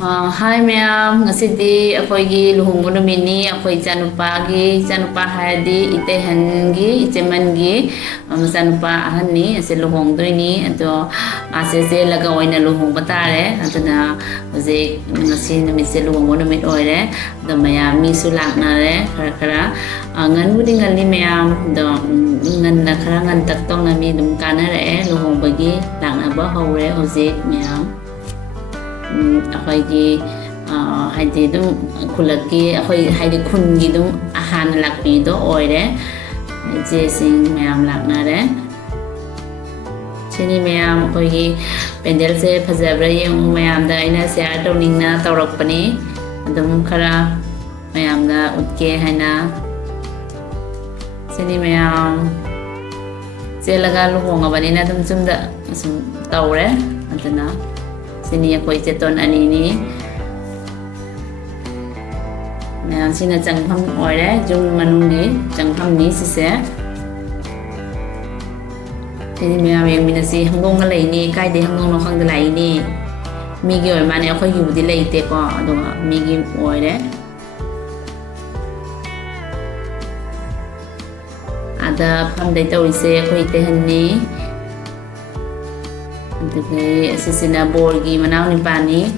Hi ma'am, ngasi ako'y luhong mini ako'y janupa hadi itehangi itemangi janupa ahani ase luhong doi ni ato ase lagawai na luhong batare ato na ose ngasi namise luhong numit oire do mayam mi sulak na re kara ngan budi ngali ma'am do ngan na kara ngan taktong na mi dum kana re luhong bagi lang na ba hore ose ma'am ꯑꯩꯈꯣꯏꯒꯤ ꯍꯥꯏꯗꯤ ꯑꯗꯨꯝ ꯈꯨꯜꯂꯛꯀꯤ ꯑꯩꯈꯣꯏ ꯍꯥꯏꯗꯤ ꯈꯨꯟꯒꯤ ꯑꯗꯨꯝ ꯍꯥꯟꯅ ꯂꯥꯛꯄꯤꯗꯣ ꯑꯣꯏꯔꯦ ꯏꯆꯦꯁꯤꯡ ꯃꯌꯥꯝ ꯂꯥꯛꯅꯔꯦ ꯁꯤꯅꯤ ꯃꯌꯥꯝ ꯑꯩꯈꯣꯏꯒꯤ ꯄꯦꯟꯗꯦꯜꯁꯦ ꯐꯖꯕ꯭ꯔꯥ ꯌꯦꯡꯉꯨ ꯃꯌꯥꯝꯗ ꯑꯩꯅ ꯁꯤꯌꯔ ꯇꯧꯅꯤꯡꯅ ꯇꯧꯔꯛꯄꯅꯤ ꯑꯗꯨꯝ ꯈꯔ ꯃꯌꯥꯝꯗ ꯎꯠꯀꯦ ꯍꯥꯏꯅ ꯁꯤꯅꯤ ꯃꯌꯥꯝ ꯆꯦꯜꯂꯒ ꯂꯨꯍꯣꯡꯉꯕꯅꯤꯅ ꯑꯗꯨꯝ ꯆꯨꯝꯗ ꯑꯁꯨꯝ ꯇꯧꯔꯦ ꯑꯗꯨꯅ sini ako'y cheton anini mayan sina changpham oire jung manungni changpham ni sise sini mayam yang minasi hanggong ga laini kai de hanggong no khang da laini migi oi mane ako'y yubudi laite ko adunga migi oire ada pham dai tawise ako'y tehanni Jadi sisina borgi manau ni pani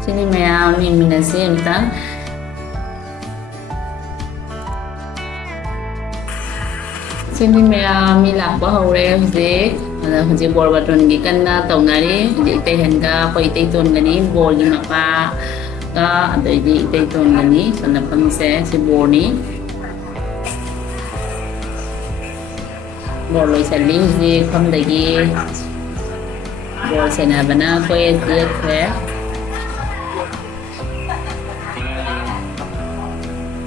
sini mayam minasi entang sini mayam milak ba hore huje ada huje bor baton gi kanna tawnari huje tehenga koi teiton gani borgi mapa ka adai tei ton gani sana pangse si borni bor loi saling ji kham dagi bor sena bana koi dia khe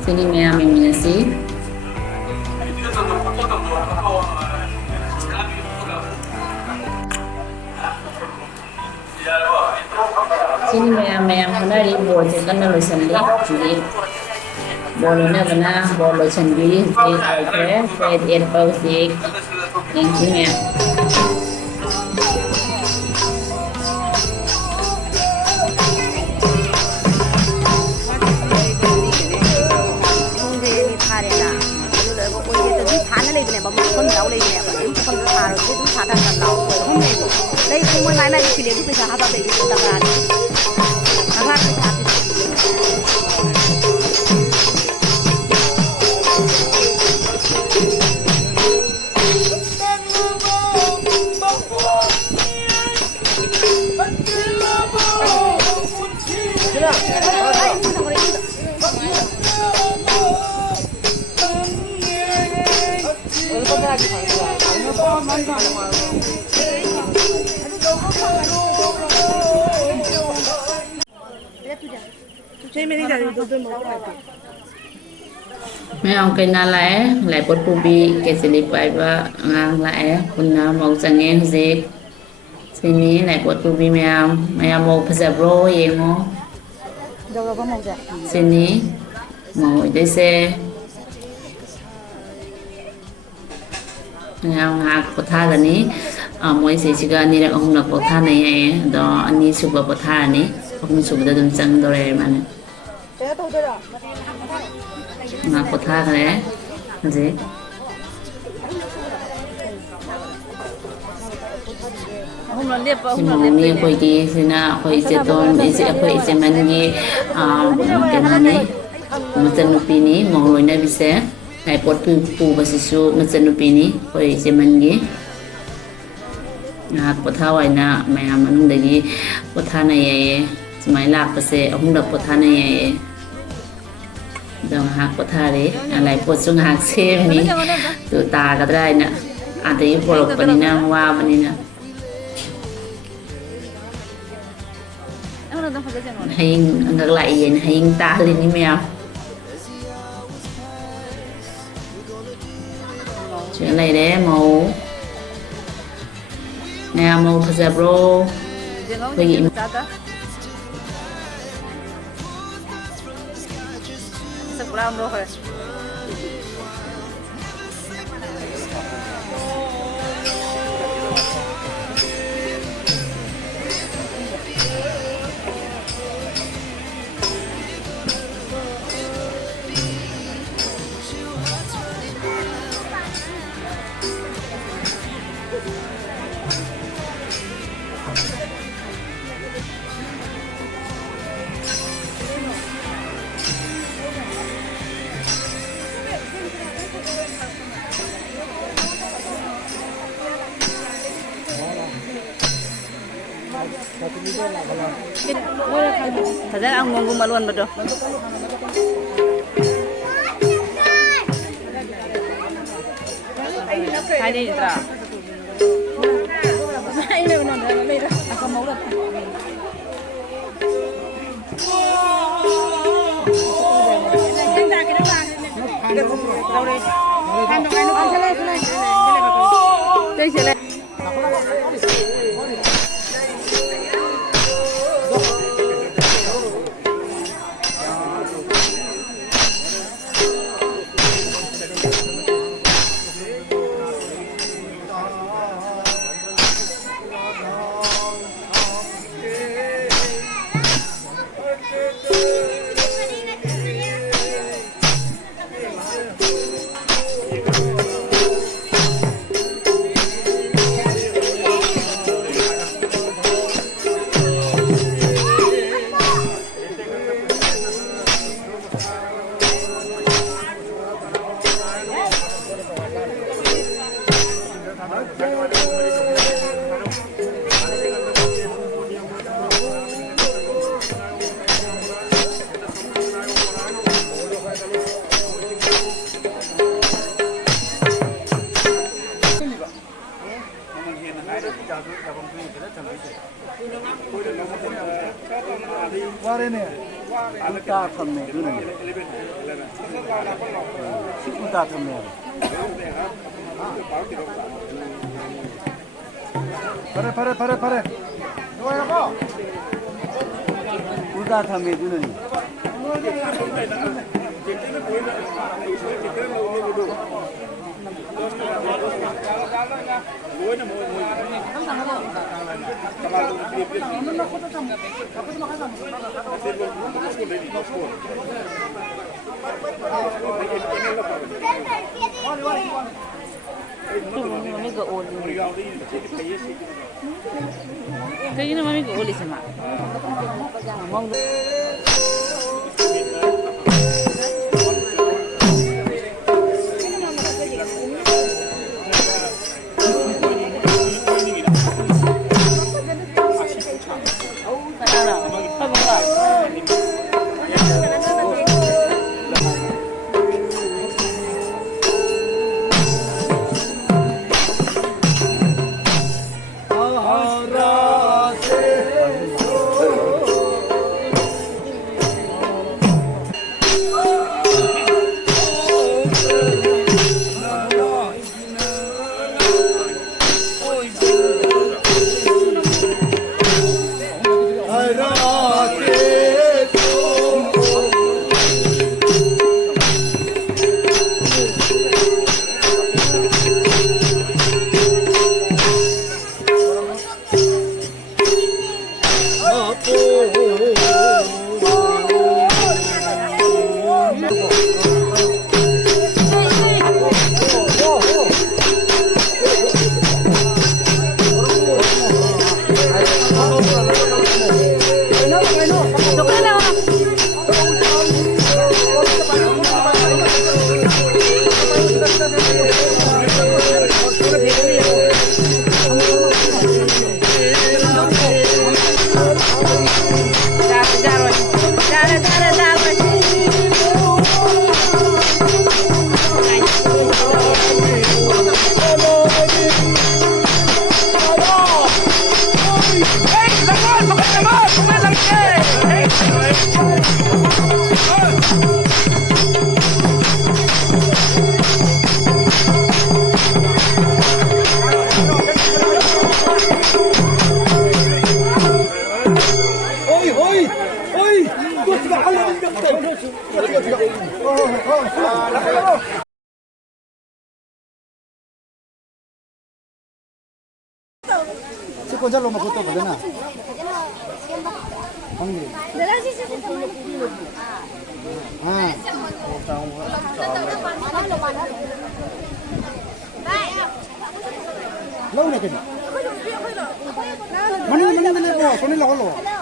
sini mea minasi sini mayam hanari bor je kan lo sanli ji bor na bana bor lo sanli ji alke fed et pausik yang sini đây không muốn mai thì đến bây giờ hai ba bảy mươi tầng là các bạn mấy ông cây na lại bột kubi cái gì đi quay và ngang lại kun na màu trắng em gì sini lại bột kubi mấy ông màu phải bro gì ngô sini màu đây xe mấy ông hạt bột tha là ní mỗi gì chỉ có ní là ông là bột tha này đó anh đi chụp bột tha ní ông chụp được đầm trắng rồi mà nga kotha kare je ni koi ki sina koi che ton ise koi che man gi kenani machanupi ni mongoi na bise kai pot pu basisu machanupi ni koi che man gi nga kotha wai na mayam manung dagi kotha na ye sumai lak pase ahung da kotha na ye dong hak pothari alai posung hak sem ni tu ta ka dai na ade polok panina wa panina haing ngak lại yen haing ta lên ni mèo chuyện này đấy màu nè màu thật bro vì Brown rồi. fazal ang monggo maluan ba do hai đi tra hai đi nó đây đó ako mau đó đâu đi ăn đâu ăn sẽ lên वारेने उल्टा थमने दुने उल्टा थमने परे उल्टा थमने दुने Kayaknya mami gak boleh sama. Kau jalan mau foto pada na? Panggil. Ah. Lau nak ni? Mana ni lo? Kau ni lau lo?